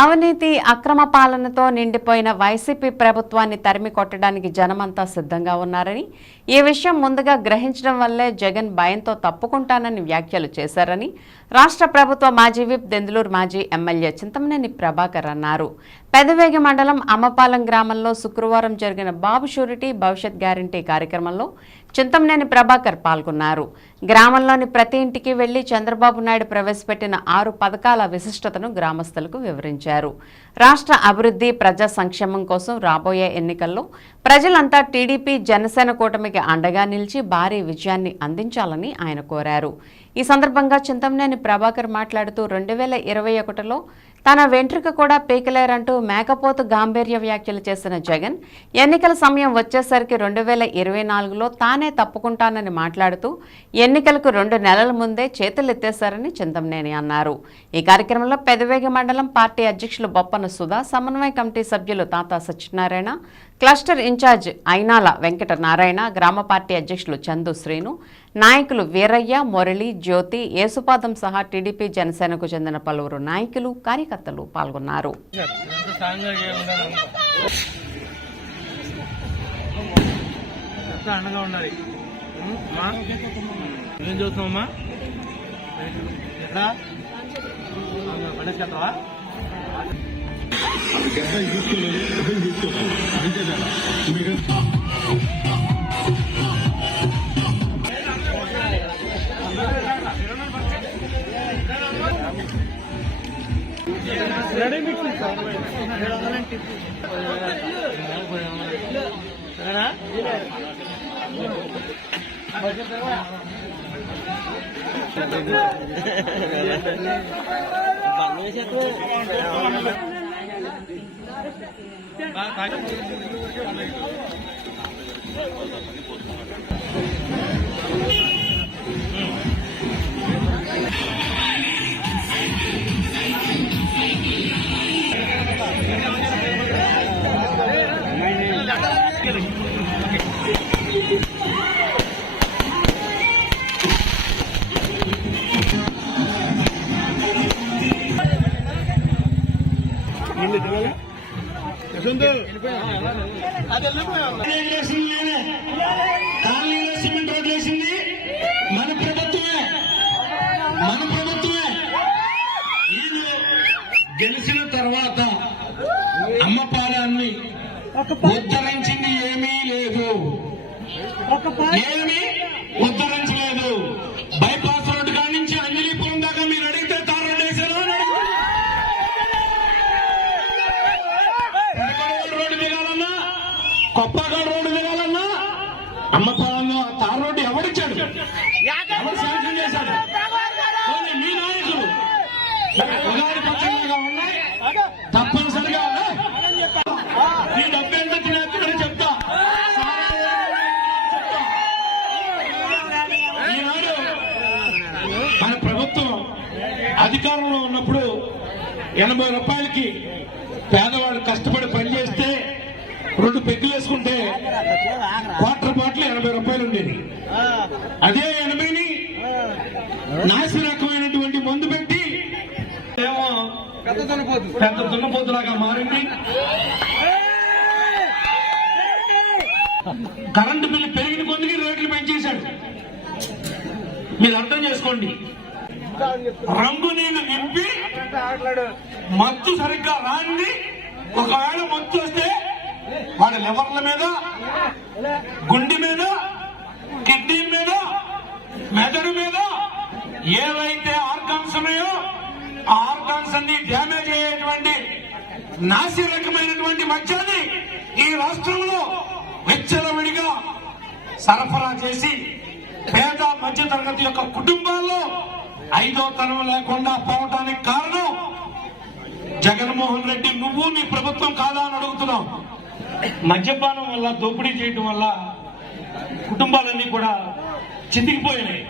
అవినీతి అక్రమ పాలనతో నిండిపోయిన వైసీపీ ప్రభుత్వాన్ని తరిమి కొట్టడానికి జనమంతా సిద్ధంగా ఉన్నారని ఈ విషయం ముందుగా గ్రహించడం వల్లే జగన్ భయంతో తప్పుకుంటానని వ్యాఖ్యలు చేశారని రాష్ట్ర ప్రభుత్వ మాజీ విప్ దెందులూరు మాజీ ఎమ్మెల్యే చింతమనేని ప్రభాకర్ అన్నారు. పెదవేగ మండలం అమ్మపాలెం గ్రామంలో శుక్రవారం జరిగిన బాబు షూరిటీ భవిష్యత్ గ్యారంటీ కార్యక్రమంలో చింతమనేని ప్రభాకర్ పాల్గొన్నారు. గ్రామంలోని ప్రతి ఇంటికి వెళ్ళి చంద్రబాబు నాయుడు ప్రవేశపెట్టిన ఆరు పథకాల విశిష్టతను గ్రామస్తులకు వివరించారు. రాష్ట్ర అభివృద్ధి ప్రజా సంక్షేమం కోసం రాబోయే ఎన్నికల్లో ప్రజలంతా టీడీపీ జనసేన కూటమికి అండగా నిలిచి భారీ విజయాన్ని అందించాలని ఆయన కోరారు. ఈ సందర్భంగా చింతమనేని ప్రభాకర్ మాట్లాడుతూ రెండు వేల ఇరవై ఒకటిలో తన వెంట్రుక కూడా పీకలేరంటూ మేకపోతు గాంభీర్య వ్యాఖ్యలు చేసిన జగన్ ఎన్నికల సమయం వచ్చేసరికి రెండు వేల ఇరవై నాలుగులో తానే తప్పుకుంటానని మాట్లాడుతూ ఎన్నికలకు రెండు నెలల ముందే చేతులెత్తేశారని చింతమనేని అన్నారు. ఈ కార్యక్రమంలో పెదవేగి మండలం పార్టీ అధ్యక్షులు బొప్పన సుధా సమన్వయ కమిటీ సభ్యులు Tata Satyanarayana cluster in charge Ainala Venkata Narayana గ్రామ పార్టీ అధ్యక్షులు చందు శ్రీను నాయకులు వీరయ్య మురళి జ్యోతి యేసుపాదం సహా టీడీపీ జనసేనకు చెందిన పలువురు నాయకులు కార్యకర్తలు పాల్గొన్నారు ఎంత বাংলাদেশে তো కాలనీలో సిమెంట్ రోడ్లు వేసింది మన ప్రభుత్వమే మన ప్రభుత్వమే నేను గెలిచిన తర్వాత అమ్మపాలెన్ని ఉద్ధరించింది ఏమి ఉద్ధరించలేదు. బైపాస్ రోడ్డు కాడి నుంచి అంజలీపురం దాకా మీరు అడిగితే తారు రోడ్డు వేశారు రోడ్డు దిగాలన్నా కొప్పగడ రోడ్డు దిగాలన్నా అమ్మపాలెంలో తారు రోడ్డు ఎవరిచ్చాడు ఎవరు శాంక్షన్ చేశాడు? పోనీ మీ నాయకులు మన ప్రభుత్వం అధికారంలో ఉన్నప్పుడు ఎనభై రూపాయలకి పేదవాడు కష్టపడి పనిచేస్తే రెండు పెగ్గులు వేసుకుంటే క్వార్టర్ బాటిల్ ఎనభై రూపాయలు ఉండేది. అదే ఎనభైని నాసి రకమైనటువంటి మందు పెట్టి ఏమో పెద్ద దున్నపోతులాగా మారింది. కరెంటు బిల్లు మీరు అర్థం చేసుకోండి. రంగు నీళ్ళు నింపి మత్తు సరిగ్గా రాంది. ఒకవేళ మత్తు వస్తే వాడి లివర్ల మీద గుండె మీద కిడ్నీ మీద మెదడు మీద ఏవైతే ఆర్గాన్స్ ఉన్నాయో ఆ ఆర్గాన్స్ అన్ని డ్యామేజ్ అయ్యేటువంటి నాసి రకమైనటువంటి మద్యాన్ని ఈ రాష్ట్రంలో విచ్చలవిడిగా సరఫరా చేసి పేద మధ్య తరగతి యొక్క కుటుంబాల్లో ఐదో తరం లేకుండా పోవటానికి కారణం జగన్మోహన్ రెడ్డి. నువ్వు నీ ప్రభుత్వం కాదా అని అడుగుతున్నావు. మద్యపానం వల్ల దోపిడీ చేయడం వల్ల కుటుంబాలన్నీ కూడా చితికిపోయినాయి.